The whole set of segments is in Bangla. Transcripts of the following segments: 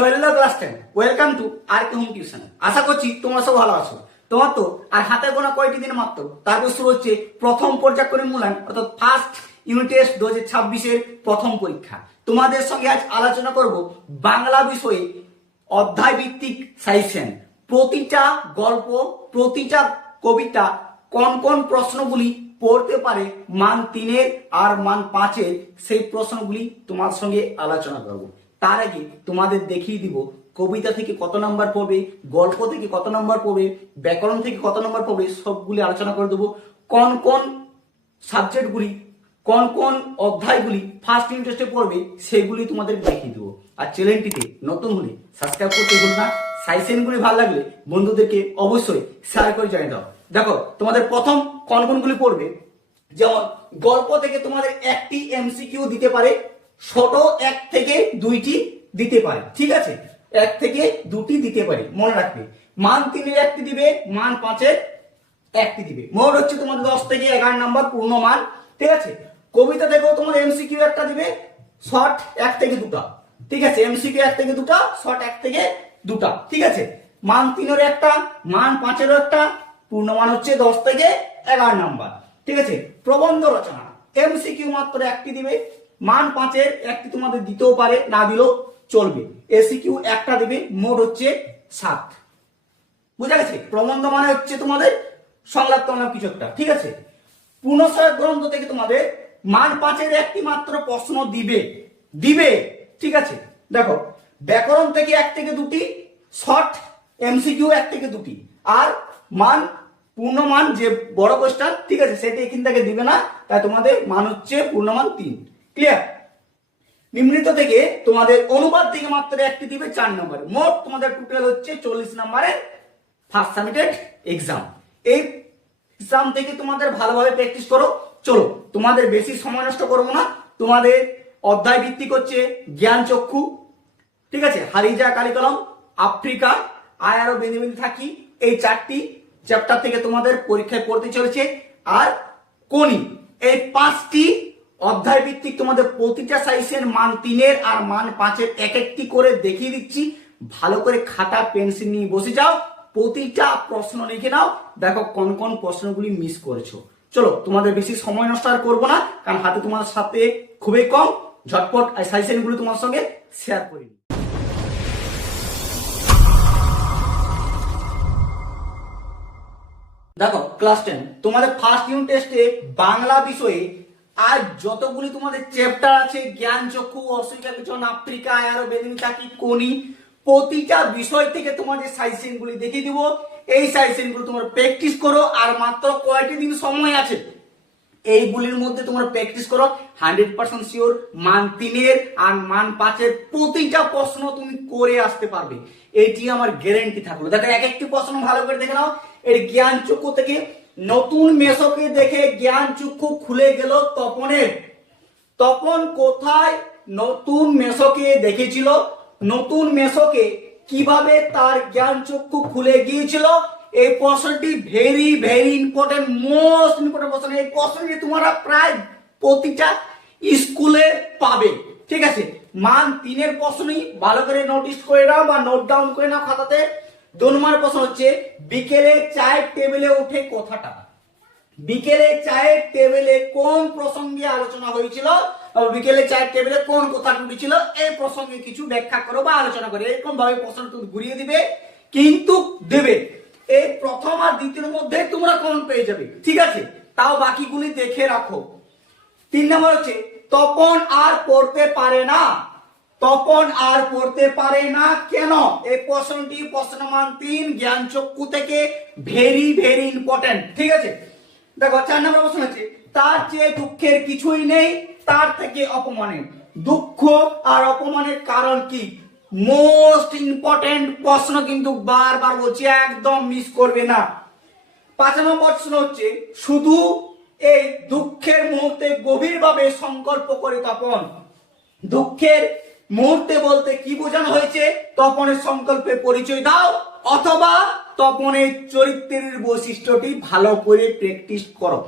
Shailendra class 10 welcome to R K home tuition. আশা করছি তোমরা সব ভালো আছো। তোমার তো আর হাতে গোনা কয়টি দিন মাত্র, তারপর শুরু হচ্ছে প্রথম পর্যায়ক্রমিক মূল্যায়ন অর্থাৎ ফার্স্ট ইউনিট টেস্ট 2026 এর প্রথম পরীক্ষা। তোমাদের সঙ্গে আজ আলোচনা করব বাংলা বিষয়ে অধ্যায় ভিত্তিক সাজেশন। প্রতিটা গল্প, প্রতিটা কবিতা কোন কোন প্রশ্নগুলি পড়তে পারে মান 3 আর মান 5, সেই প্রশ্নগুলি তোমার সঙ্গে আলোচনা করব। তার আগে তোমাদের দেখিয়ে দিব কবিতা থেকে কত নাম্বার পড়বে, গল্প থেকে কত নাম্বার পড়বে, ব্যাকরণ থেকে কত নাম্বার পড়বে, সবগুলি আলোচনা করে দেবো। কোন কোন সাবজেক্টগুলি, কোন কোন অধ্যায়গুলি ফার্স্ট ইউনিট টেস্টে পড়বে সেগুলি তোমাদের দেখিয়ে দেবো। আর চ্যানেলটিতে নতুন হলে সাবস্ক্রাইব করতে ভুলো না। সাজেশনগুলি ভালো লাগলে বন্ধুদেরকে অবশ্যই শেয়ার করে জানিয়ে দাও। দেখো তোমাদের প্রথম কোন কোনগুলি পড়বে, যেমন গল্প থেকে তোমাদের একটি এমসিকিউ দিতে পারে, ছোট 1 থেকে 2টি দিতে পারে, ঠিক আছে, 1 থেকে 2টি দিতে পারে, মনে রাখবে। মান 3 এর 1টি দিবে, মান 5 এর 1টি দিবে, মোট হচ্ছে তোমাদের 10 থেকে 11 নাম্বার পূর্ণ মান, ঠিক আছে। কবিতা থেকেও তোমার এমসিকিউ একটা দিবে, শর্ট 1 থেকে 2টা, ঠিক আছে, এমসিকিউ 1 থেকে 2টা, শর্ট 1 থেকে 2টা, ঠিক আছে। মান 3 এর একটা, মান 5 এর একটা, পূর্ণ মান হচ্ছে 10 থেকে 11 নাম্বার, ঠিক আছে। প্রবন্ধ রচনা এমসিকিউ মাত্র 1টি দিবে, মান 5 এর 1টি তোমাদের দিতেও পারে, না দিলেও চলবে। এসিকিউ একটা দিবে, মোট হচ্ছে 7। বুঝা গেছে? প্রবন্ধ মানে হচ্ছে তোমাদের সংলাপ টংলাপ কিছু একটা, ঠিক আছে। পূর্ণসহায়ক গ্রন্থ থেকে তোমাদের মান 5 এর 1টি মাত্র প্রশ্ন দিবে, ঠিক আছে। দেখো ব্যাকরণ থেকে 1 থেকে 2টি, শর্ট এমসিকিউ 1 থেকে 2টি, আর মান পূর্ণমান যে বড় কোশ্চেন, ঠিক আছে, সেটা এখান থেকে দিবে না, তাই তোমাদের মান হচ্ছে পূর্ণমান 3। ক্লিয়ার? নিম্নিত থেকে তোমাদের অনুবাদ থেকে মাত্র 1টি দিবে, 4 নম্বরে। মোট তোমাদের টোটাল হচ্ছে 40 নম্বরের ফার্স্ট সাবমিটেড এক্সাম। এই এক্সাম থেকে তোমাদের ভালোভাবে প্র্যাকটিস করো। চলো তোমাদের বেশি সময় নষ্ট করবো না। তোমাদের অধ্যায় ভিত্তিক হচ্ছে জ্ঞান চক্ষু, ঠিক আছে, হারিজা কালিকলম, আফ্রিকা, আয় আরো বিন্দু বিন্দু থাকি, এই 4টি চ্যাপ্টার থেকে তোমাদের পরীক্ষায় পড়তে চলেছে। আর কোনি, এই 5টি অধ্যায় ভিত্তিক তোমাদের প্রতিটা সাইজের মান 3 এর আর মান 5 এর এক একটি করে দেখিয়ে দিচ্ছি। ভালো করে খাতা পেন্সিল নিয়ে বসে যাও, প্রতিটা প্রশ্ন লিখে নাও, দেখো কোন কোন প্রশ্নগুলি মিস করেছো। চলো তোমাদের বেশি সময় নষ্ট আর করবো না, কারণ হাতে তোমার সাথে খুবই কম। ঝটপট সাজেশনগুলো তোমার সঙ্গে শেয়ার করি। দেখো ক্লাস 10 তোমাদের ফার্স্ট ইউনিট টেস্টে বাংলা বিষয়ে আজ যতগুলি তোমাদের চ্যাপ্টার আছে, জ্ঞান চক্ষু, অস্বীকার বিচরণ, আফ্রিকা, আরো বেদিনী তাকি, কোনি, প্রতিটা বিষয় থেকে তোমাদের সাজেশন গুলি দেখিয়ে দিব। এই সাজেশন গুলো তোমরা প্র্যাকটিস করো, আর মাত্র কয়টি দিন সময় আছে, এইগুলির মধ্যে তোমরা প্র্যাকটিস করো। 100% শিওর মান 3 এর আর মান 5 এর প্রতিটা প্রশ্ন তুমি করে আসতে পারবে, এটি আমার গ্যারান্টি থাকলো। দেখো এক একটি প্রশ্ন ভালো করে দেখে নাও। এর জ্ঞান চক্ষু থেকে নতুন মেশোকে দেখে জ্ঞান চক্ষু খুলে গেল তপনের। তপন কোথায় নতুন মেশোকে দেখেছিল, নতুন মেশোকে কিভাবে তার জ্ঞান চক্ষু খুলে গিয়েছিল, এই প্রশ্নটি very very important, most important প্রশ্ন। এই প্রশ্নটি তোমরা প্রায় প্রতিটা স্কুলে পাবে, ঠিক আছে। মান 3 এর প্রশ্নই ভালো করে নোটিস করে নাও বা নোট ডাউন করে নাও খাতাতে। 2 নম্বর প্রশ্ন হচ্ছে বিকেলে চায়ের টেবিলে উঠে কথাটা, বিকেলে চায়ের টেবিলে কোন প্রসঙ্গে আলোচনা হয়েছিল, বিকেলে চায়ের টেবিলে কোন কথা উঠেছিল, এই প্রসঙ্গে কিছু ব্যাখ্যা করো বা আলোচনা করো। এরকম ভাবে প্রশ্ন তুমি ঘুরিয়ে দিবে, কিন্তু দেবে। এই প্রথম আর দ্বিতীয়ের মধ্যে তোমরা কমন পেয়ে যাবে, ঠিক আছে। তাও বাকিগুলি দেখে রাখো। 3 নম্বর হচ্ছে তপন আর পড়তে পারে না, তপন আর পড়তে পারে না কেন, এই প্রশ্নটি প্রশ্ন মান 3 জ্ঞান চক্ষু থেকে ভেরি ভেরি ইম্পর্টেন্ট, ঠিক আছে। দেখো 4 নম্বর প্রশ্ন হচ্ছে তার চেয়ে দুঃখের কিছুই নেই, তার থেকে অপমানের, দুঃখ আর অপমানের কারণ কি, মোস্ট ইম্পর্টেন্ট প্রশ্ন, কিন্তু বারবার বলছি একদম মিস করবে না। 5 নম্বর প্রশ্ন হচ্ছে শুধু এই দুঃখের মুহূর্তে গভীরভাবে সংকল্প করে তপন, দুঃখের মুহূর্তে বলতে কি বোঝানো হয়েছে, তপনের সংকল্পে পরিচয় দাও, অথবা তপনের চরিত্রের বৈশিষ্ট্যটি ভালো করে প্র্যাকটিস করো।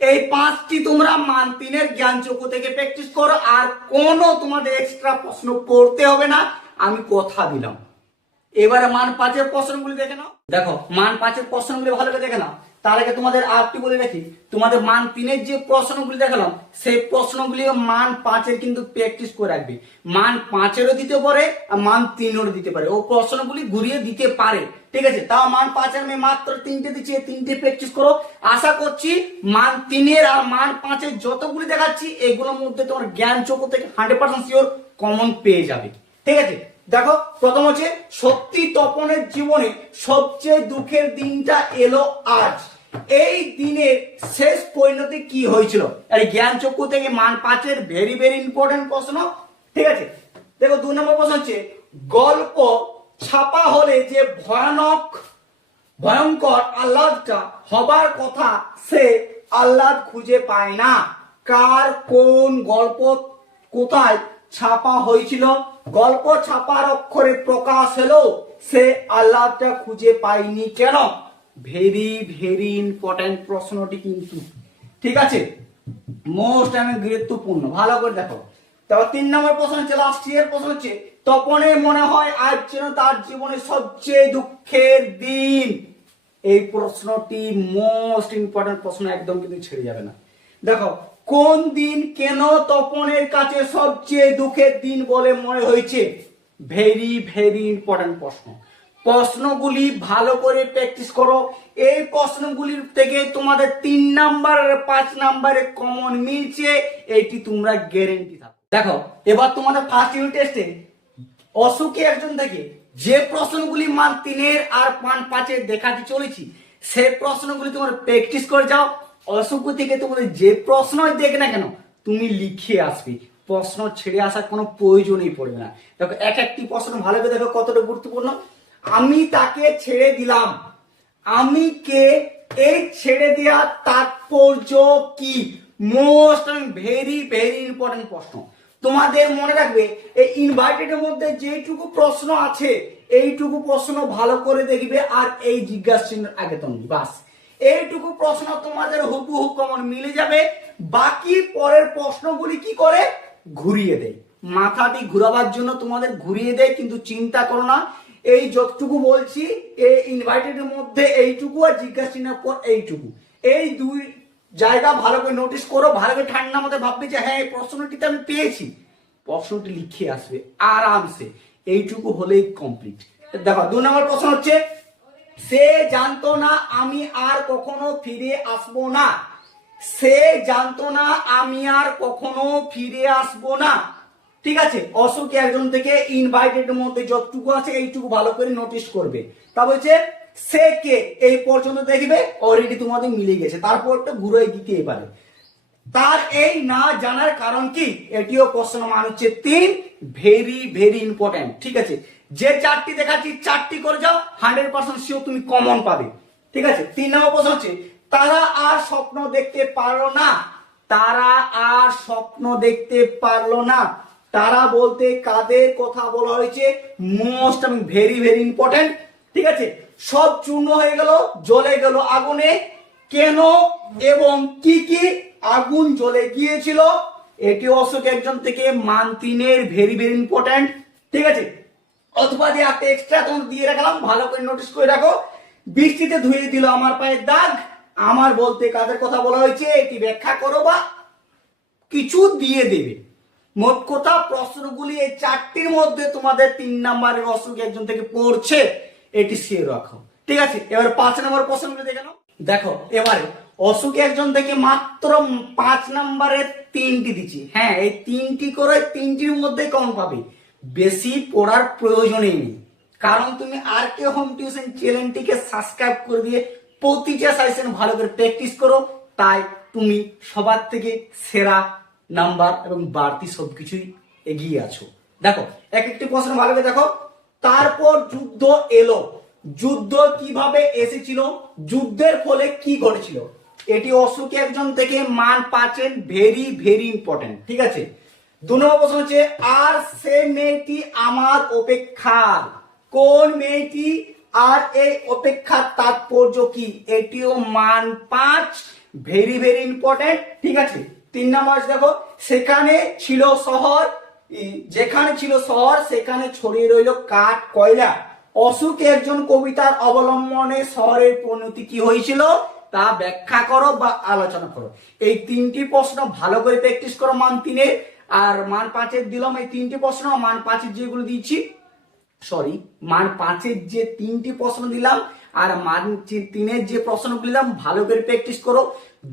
এই 5টি তোমরা মান 3 এর জ্ঞান চক্ষু থেকে প্র্যাকটিস করো, আর কোনো তোমাদের এক্সট্রা প্রশ্ন করতে হবে না। আমি কথা দিলাম। এবারে মান 5-এর প্রশ্নগুলি দেখে নাও। দেখো মান 5-এর প্রশ্নগুলি ভালো করে দেখে নাও। তার আগে তোমাদের আরেকটি বলে রাখি, তোমাদের মান 3-এর যে প্রশ্নগুলি দেখালাম সেই প্রশ্নগুলি মান 5-এর কিন্তু প্র্যাকটিস করে রাখবে। মান 5-এরও দিতে পারে আর মান 3-এরও দিতে পারে, ও প্রশ্নগুলি ঘুরিয়ে দিতে পারে। ঠিক আছে, তাও মান 5-এর আমি মাত্র 3টে দিচ্ছি, 3টে প্র্যাকটিস করো। আশা করছি মান 3-এর আর মান 5-এর যতগুলি দেখাচ্ছি এগুলোর মধ্যে তোমার জ্ঞান চক্র থেকে 100% শিওর কমন পেয়ে যাবে। ঠিক আছে, দেখো প্রথম হচ্ছে সত্যি তপনের জীবনে সবচেয়ে দুঃখের দিনটা এলো আজ। এই দিনের শেষ পরিণতি কি হয়েছিল? এই জ্ঞান চক্ষু থেকে মান 5-এর ভেরি ভেরি ইম্পর্টেন্ট প্রশ্ন। ঠিক আছে, দেখো 2 নম্বর প্রশ্ন হচ্ছে গল্প ছাপা হলে যে ভয়ঙ্কর আহ্লাদটা হবার কথা সে আহ্লাদ খুঁজে পায় না। কার কোন গল্প কোথায় ছাপা হয়েছিল? গল্প ছাপার অক্ষরে প্রকাশ হলো সে আহ্লাদটা খুঁজে পায়নি কেন? ভেরি ভেরি ইম্পর্টেন্ট প্রশ্নটি কিন্তু। ঠিক আছে, মোস্ট গুরুত্বপূর্ণ, ভালো করে দেখো। তারপর 3 নম্বর প্রশ্ন হচ্ছে লাস্ট ইয়ার প্রশ্ন হচ্ছে তপনের মনে হয় আজ যেন তার জীবনের সবচেয়ে দুঃখের দিন। এই প্রশ্নটি মোস্ট ইম্পর্টেন্ট প্রশ্ন, একদম কিন্তু ছেড়ে যাবে না। দেখো কোন দিন কেন তপনের কাছে সবচেয়ে দুঃখের দিন বলে মনে হয়েছে? ভেরি ভেরি ইম্পর্টেন্ট প্রশ্ন। প্রশ্নগুলি ভালো করে প্র্যাকটিস করো। এই প্রশ্নগুলির থেকে তোমাদের 3 নাম্বার আর 5 নাম্বারে কমন মিলছে, এটি তোমরা গ্যারেন্টি থাকো। দেখো এবার তোমাদের ফার্স্ট ইউনিট টেস্টে অসুখে একজন থেকে যে প্রশ্নগুলি মান 3-এর আর মান 5-এর দেখাতে চলেছি সেই প্রশ্নগুলি তোমরা প্র্যাকটিস করে যাও। অসুখ থেকে তোমাদের যে প্রশ্নই দেখ না কেন তুমি লিখে আসবে, প্রশ্ন ছেড়ে আসার কোনো প্রয়োজনই পড়বে না। দেখো এক একটি প্রশ্ন ভালো করে দেখো কতটা গুরুত্বপূর্ণ। আমি তাকে ছেড়ে দিলাম, আমি কে? এই ছেড়ে দেওয়ার তাৎপর্য কি? মোস্ট ভেরি ভেরি ইম্পর্টেন্ট প্রশ্ন। তোমাদের মনে রাখবে এই ইনভাইটেডের মধ্যে যেটুকু প্রশ্ন আছে এইটুকু প্রশ্ন ভালো করে দেখবে, আর এই জিজ্ঞাসা চিহ্নের আগে তুমি বাস এইটুকু প্রশ্ন তোমাদের হুবহু কমন মিলে যাবে। বাকি পরের প্রশ্নগুলি কি করে ঘুরিয়ে দেয়, মাথাটি ঘুরাবার জন্য তোমাদের ঘুরিয়ে দেয়, কিন্তু চিন্তা করো না। এই যতটুকু বলছি এই ইনভাইটেডের মধ্যে এইটুকু আর জিজ্ঞাসা চিহ্নের পর এইটুকু, এই দুই জায়গা ভালো করে নোটিস করো। ভালো করে ঠান্ডা মধ্যে ভাববে যে হ্যাঁ এই প্রশ্নটিতে আমি পেয়েছি, প্রশ্নটি লিখে আসবে আরামসে, এইটুকু হলেই কমপ্লিট। দেখো 2 নম্বর প্রশ্ন হচ্ছে সে জানতো না আমি আর কখনো ফিরে আসবো না। সে জানতো না আমি আর কখনো ফিরে আসবো না। ঠিক আছে, অসুখী একজন থেকে ইনভাইটেড এর মধ্যে যতটুকু আছে এইটুকু ভালো করে নোটিস করবে। তা বলছে সে কে, এই পর্যন্ত দেখবে অলরেডি তোমাদের মিলে গেছে, তারপর তো ঘুরে দিতে পারে। তার এই না জানার কারণ কি? এটিও প্রশ্ন মান হচ্ছে 3, ভেরি ভেরি ইম্পর্টেন্ট। ঠিক আছে, যে 4টি দেখাচ্ছি 4টি করে যাও, 100% শিওর তুমি কমন পাবে। ঠিক আছে, 3 নম্বর প্রশ্ন হচ্ছে তারা আর স্বপ্ন দেখতে পারলো না। তারা আর স্বপ্ন দেখতে পারলো না। তারা বলতে কাদের কথা বলা হয়েছে? Most very very important. ঠিক আছে, সব চূর্ণ হয়ে গেল, জ্বলে গেল আগুনে। কেন এবং কি কি আগুন জ্বলে গিয়েছিল? এটি অশোক একজন থেকে মান 3-এর ভেরি ভেরি ইম্পর্টেন্ট। ঠিক আছে, অথবা যে একটা এক্সট্রা তোমাকে দিয়ে রাখলাম, ভালো করে নোটিস করে রাখো। বৃষ্টিতে ধুয়ে দিল আমার পায়ের দাগ। আমার বলতে কাদের কথা বলা হয়েছে এটি ব্যাখ্যা করো বা কিছু দিয়ে দেবে। মোট কথা প্রশ্নগুলি এই 4টির মধ্যে তোমাদের 3 নম্বরের অসুখ একজন থেকে পড়ছে, এটি শিওর রাখো। ঠিক আছে, এবার 5 নম্বর প্রশ্নগুলি দেখে নাও। দেখো এবারে অসুখ একজন থেকে মাত্র 5 নম্বরের 3টি দিচ্ছি। হ্যাঁ, এই 3টি করে 3টির মধ্যে কম পাবে, বেশি পড়ার প্রয়োজনই নেই। কারণ তুমি আর কে হোম টিউশন চ্যানেলটিকে সাবস্ক্রাইব করে দিয়ে প্রতিটা সাজেশন ভালো করে প্র্যাকটিস করো, তাই তুমি সবার থেকে সেরা নাম্বার এবং বাড়তি সবকিছুই এগিয়ে আছো। দেখো এক একটি প্রশ্ন ভালো করে দেখো। তারপর যুদ্ধ এলো, যুদ্ধ কিভাবে এসেছিল? যুদ্ধের ফলে কি ঘটেছিল? এটি অশোক একজন থেকে মান 5-এর ভেরি ভেরি ইম্পর্টেন্ট। ঠিক আছে, 2 নম্বর প্রশ্ন হচ্ছে আর সে মেয়েটি আমার অপেক্ষার। কোন মেয়েটি আর এই অপেক্ষার তাৎপর্য কি? এটিও মান 5, ভেরি ভেরি ইম্পর্টেন্ট। ঠিক আছে, 3 নম্বর দেখো সেখানে ছিল শহর যেখানে ছিল শহর সেখানে ছড়িয়ে রইল কাঠ কয়লা। অশোক একজন কবিতার অবলম্বনে শহরের পরিণতি কি হয়েছিল তা ব্যাখ্যা করো বা আলোচনা করো। এই তিনটি প্রশ্ন ভালো করে প্র্যাকটিস করো মান 3-এর, আর মান 5-এর দিলাম এই তিনটি প্রশ্ন, মান 5-এর যেগুলো দিয়েছি মান 5-এর যে তিনটি প্রশ্ন দিলাম আর মান 3-এর যে প্রশ্নগুলি দিলাম ভালো করে প্র্যাকটিস করো।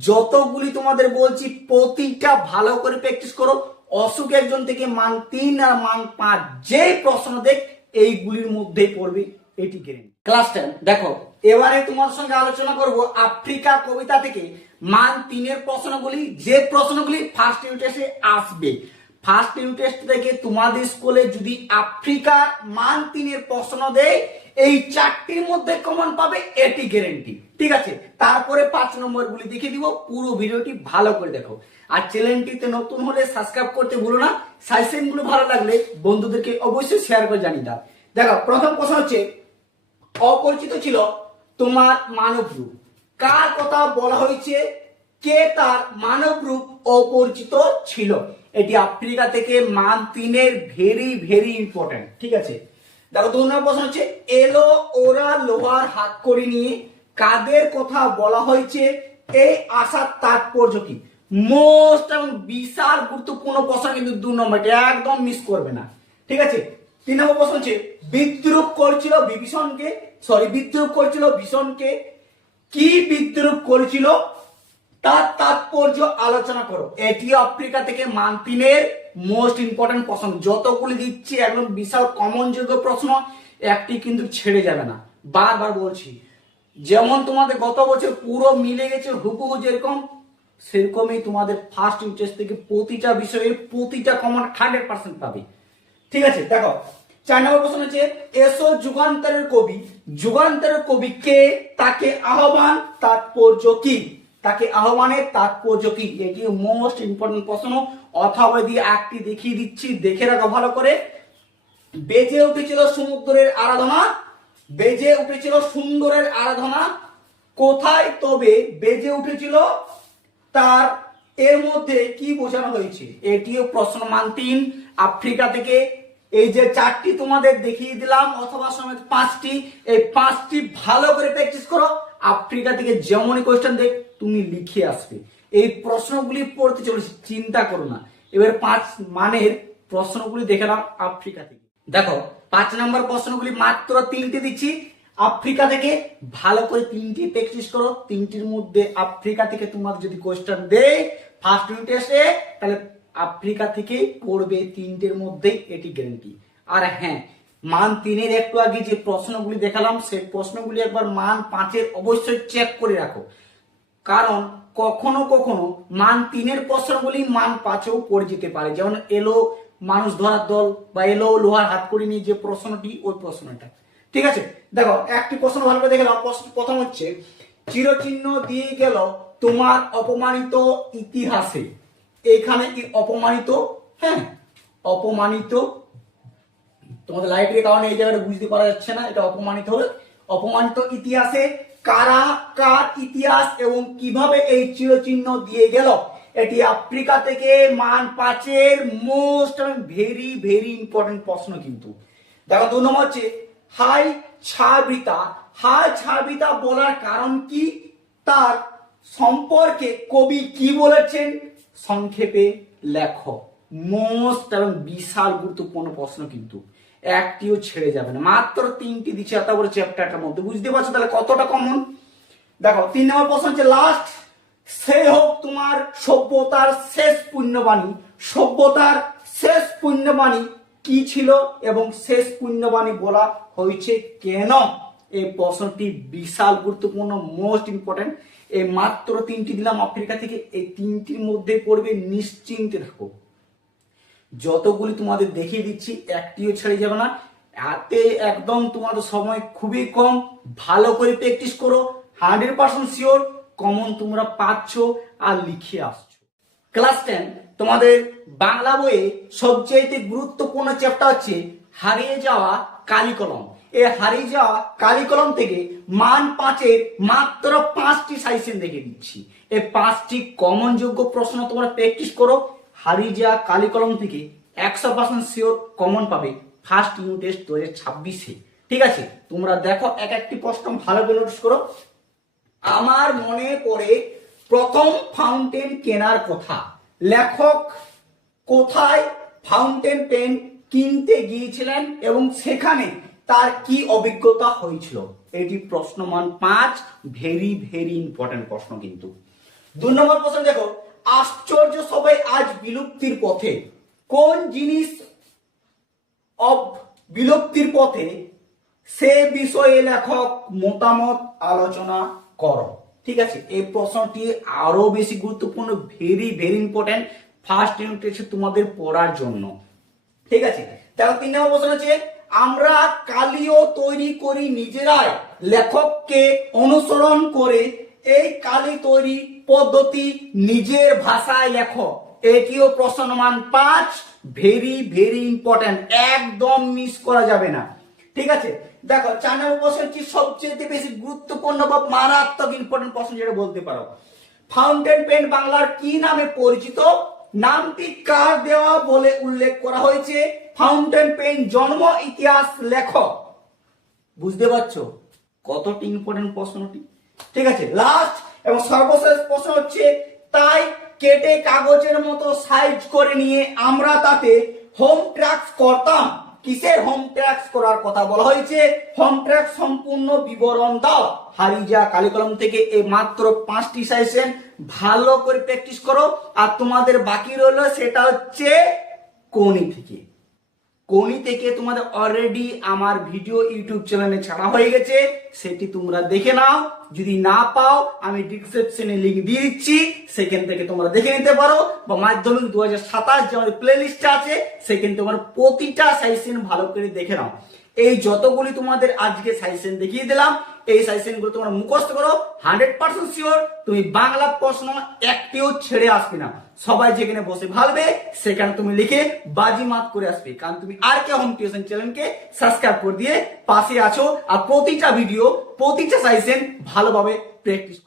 যতগুলি তোমাদের বলছি প্রতিটা ভালো করে প্র্যাকটিস করো। অশোক একজন থেকে মান 3 আর মান 5 যে প্রশ্ন দেখ এইগুলির মধ্যে পড়বে, এটি গ্যারান্টি। ক্লাস 10 দেখো, এবারে তোমার সঙ্গে আলোচনা করব আফ্রিকা কবিতা থেকে মান 3-এর প্রশ্নগুলি, যে প্রশ্নগুলি ফার্স্ট ইউনিট টেস্টে আসবে। ফার্স্ট ইউনিট টেস্ট থেকে তোমাদের স্কুলে যদি আফ্রিকার মান 3-এর প্রশ্ন দেয় এই চারটির মধ্যে কমন পাবে, এটি গ্যারান্টি। ঠিক আছে, তারপরে 5 নম্বর গুলি দেখে দিব, পুরো ভিডিওটি ভালো করে দেখো। আর চ্যানেলটিতে নতুন হলে সাবস্ক্রাইব করতে ভুলো না। সাজেশন গুলো ভালো লাগলে বন্ধুদেরকে অবশ্যই শেয়ার করে জানিয়ে দাও। দেখো, প্রথম প্রশ্ন হচ্ছে অপরিচিত ছিল তোমার মানব রূপ। কার কথা বলা হয়েছে, কে তার মানব রূপ অপরিচিত ছিল? এটি আফ্রিকা থেকে মান 3-এর ভেরি ভেরি ইম্পর্টেন্ট। ঠিক আছে, দেখো 2 নম্বর প্রশ্ন হচ্ছে এলো ওরা লোহার হাত করে নিয়ে, কাদের কথা বলা হয়েছে, এই আশার তাৎপর্য কি? মোস্ট এবং বিশাল গুরুত্বপূর্ণ প্রশ্ন, কিন্তু 2 নম্বরটা একদম মিস করবে না। ঠিক আছে, 3 নম্বর প্রশ্ন হচ্ছে বিদ্রুপ করছিল ভীষণকে, কি বিদ্রুপ করেছিল তার তাৎপর্য আলোচনা করো। এটি আফ্রিকা থেকে মান 3-এর মোস্ট ইম্পর্টেন্ট প্রশ্ন। যতগুলি দিচ্ছি একদম বিশাল কমন যোগ্য প্রশ্ন, একটি কিন্তু ছেড়ে যাবে না। বারবার বলছি, যেমন তোমাদের গত বছর পুরো মিলে গেছে হুবহু যেরকম, সেরকমই তোমাদের ফার্স্ট ইউনিট টেস্ট থেকে প্রতিটা বিষয়ে প্রতিটা কমন 100% পাবে। ঠিক আছে, দেখো 4 নম্বর প্রশ্ন হচ্ছে এসো যুগান্তরের কবি কে, তাকে আহ্বান তাৎপর্য কি? তাকে আহ্বানের তাৎপর্য কি? এটি মোস্ট ইম্পর্টেন্ট প্রশ্ন। অথবা দিয়ে একটি দেখিয়ে দিচ্ছি, দেখে রাখো ভালো করে। বেজে উঠেছিল সুন্দরের আরাধনা, কোথায় তবে বেজে উঠেছিল তার, এর মধ্যে কি বোঝানো হয়েছে? এটিও প্রশ্ন মান 3 আফ্রিকা থেকে। এই যে 4টি তোমাদের দেখিয়ে দিলাম অথবা সমেত 5টি, এই 5টি ভালো করে প্র্যাকটিস করো। আফ্রিকা থেকে যেমনই কোশ্চেন দেখ তুমি লিখে আসবে। এই প্রশ্নগুলি পড়তে চলেছে, চিন্তা করো না। এবার 5 মানের প্রশ্নগুলি দেখে নাও আফ্রিকা থেকে। দেখো 5 নম্বর প্রশ্নগুলি মাত্র 3টি দিচ্ছি আফ্রিকা থেকে, ভালো করে 3টি প্র্যাকটিস করো। 3টির মধ্যে আফ্রিকা থেকে তোমার যদি কোশ্চেন দেয় ফার্স্ট ইউনিট টেস্টে, তাহলে আফ্রিকা থেকে পড়বে 3টের মধ্যেই, এটি গ্যারান্টি। আর হ্যাঁ, মান 3-এর একটু আগে যে প্রশ্নগুলি দেখালাম সেই প্রশ্নগুলি একবার মান 5-এর অবশ্যই চেক করে রাখো, কারণ কখনো কখনো মান 3-এর প্রশ্নগুলি মান 5-এও পড়ে যেতে পারে। যেমন এলো মানুষ ধরার দল বা এলো লোহার হাত করে নিয়ে যে প্রশ্নটি, ওই প্রশ্নটা। ঠিক আছে, দেখো একটি প্রশ্ন ভালো করে দেখে নাও। প্রথম হচ্ছে চিরচিহ্ন দিয়ে গেল তোমার অপমানিত ইতিহাসে। এখানে কি অপমানিত? হ্যাঁ, অপমানিত। তোমাদের লাইব্রেরির কারণে এই জায়গাটা বুঝতে পারা যাচ্ছে না, এটা অপমানিত হবে। অপমানিত ইতিহাসে কারা কার ইতিহাস এবং কিভাবে এই চিরচিহ্ন দিয়ে গেল? এটি আফ্রিকা থেকে মান 5-এর মোস্ট ভেরি ভেরি ইম্পর্টেন্ট প্রশ্ন কিন্তু। দেখো 2 নম্বর হচ্ছে হাই ছাবিতা বলার কারণ কি, তার সম্পর্কে কবি কি বলেছেন, সংক্ষেপে লেখো। মোস্ট এবং বিশাল গুরুত্বপূর্ণ প্রশ্ন কিন্তু, একটিও ছেড়ে যাবে না। মাত্র 3টি দিচ্ছে এত বড় চ্যাপ্টারটার মধ্যে, বুঝতে পারছো তাহলে কতটা কমন। দেখো 3 নম্বর প্রশ্ন হচ্ছে লাস্ট, সে হোক তোমার সভ্যতার শেষ পুণ্যবাণী। সভ্যতার শেষ পুণ্যবাণী কি ছিল এবং শেষ পুণ্যবাণী বলা হয়েছে কেন? এই প্রশ্নটি বিশাল গুরুত্বপূর্ণ, মোস্ট ইম্পর্টেন্ট। এই মাত্র 3টি দিলাম আফ্রিকা থেকে, এই 3টির মধ্যে পড়বে, নিশ্চিন্তে থাকো। যতগুলি তোমাদের দেখিয়ে দিচ্ছি একটিও ছেড়ে যাবে না। এতে একদম তোমাদের সময় খুবই কম, ভালো করে প্র্যাকটিস করো। 100% শিওর কমন তোমরা পাচ্ছ আর লিখে আসছো। ক্লাস 10 তোমাদের বাংলা বইয়ে সবচেয়ে গুরুত্বপূর্ণ চ্যাপ্টার হচ্ছে হারিয়ে যাওয়া কালিকলম। এই হারিয়ে যাওয়া কালিকলম থেকে মান 5-এর মাত্র 5টি সাজেশন দেখে দিচ্ছি। এই 5টি কমন যোগ্য প্রশ্ন তোমরা প্র্যাকটিস করো। হারিয়ে যাওয়া কালিকলম থেকে 100% শিওর কমন পাবে ফার্স্ট ইউনিট টেস্ট 2026-এ। ঠিক আছে, তোমরা দেখো এক একটি প্রশ্ন ভালো করে নোটিস করো। আমার মনে পড়ে প্রথম ফাউন্টেন কেনার কথা, লেখক কোথায় ফাউন্টেন পেন কিনতে গিয়েছিলেন এবং সেখানে তার কি অভিজ্ঞতা হয়েছিল। এটি প্রশ্ন মান 5, ভেরি ভেরি ইম্পর্টেন্ট প্রশ্ন কিন্তু। 2 নম্বর প্রশ্ন দেখো, আশ্চর্য সবাই আজ বিলুপ্তির পথে, কোন জিনিস বিলুপ্তির পথে সে বিষয়ে লেখক মতামত আলোচনা করো। ঠিক আছে, এই প্রশ্নটি আরো বেশি গুরুত্বপূর্ণ, very very important first unit টেস্টে তোমাদের পড়ার জন্য। ঠিক আছে, তাহলে 3 নম্বর প্রশ্ন হচ্ছে, আমরা কালিও তৈরি করি নিজেরাই, লেখককে অনুসরণ করে এই কালি তৈরি পদ্ধতি নিজের ভাষায় লেখো। এটিও প্রশ্ন মান 5, ভেরি ভেরি ইম্পর্টেন্ট, একদম মিস করা যাবে না। ঠিক আছে, দেখো 4 নম্বর প্রশ্নটি সবচেয়ে বেশি গুরুত্বপূর্ণ বা মারাত্মক ইম্পর্টেন্ট প্রশ্ন যেটা বলতে পারো। ফাউন্টেন পেন বাংলার কি নামে পরিচিত, নামটি কার দেওয়া বলে উল্লেখ করা হয়েছে, ফাউন্টেন পেন জন্ম ইতিহাস লেখো। বুঝতে পারছো কতটি ইম্পর্টেন্ট প্রশ্নটি। ঠিক আছে, লাস্ট এবং সর্বশেষ প্রশ্ন হচ্ছে, তাই কেটে কাগজের মতো সাইজ করে নিয়ে আমরা তাতে হোম ট্র্যাক্স করতাম। কিসের হোম ট্র্যাক্স করার কথা বলা হয়েছে, হোম ট্র্যাক্স সম্পূর্ণ বিবরণ দাও। হারিজা কালিকলম থেকে এই মাত্র 5টি সাজেশন ভালো করে প্র্যাকটিস করো। আর তোমাদের বাকি রইলো সেটা হচ্ছে কোনি থেকে তোমাদের অলরেডি আমার ভিডিও ইউটিউব চ্যানেলে ছাড়া হয়ে গেছে, সেটি তোমরা দেখে নাও। যদি না পাও আমি ডিসক্রিপশনে লিংক দিয়ে দিচ্ছি, সেখান থেকে তোমরা দেখে নিতে পারো। বা মাধ্যমিক 2027 যে আমাদের প্লে লিস্টে আছে, সেখানে তোমার প্রতিটা সাজেশন ভালো করে দেখে নাও। এই যতগুলি তোমাদের আজকে সাজেশন দেখিয়ে দিলাম, এই সাজেশন গুলো তোমরা মুখস্থ করো। 100% শিওর তুমি বাংলা প্রশ্ন একটিও ছেড়ে আসবে না। সবাই যেখানে বসে ভালবে সেখানে তুমি লিখে বাজিমাত করে আসবে, কারণ তুমি আর কে হোম টিউশন চ্যানেলকে সাবস্ক্রাইব করে দিয়ে পাশে আছো। আর প্রতিটা ভিডিও প্রতিটা সাজেশন ভালোভাবে প্র্যাকটিস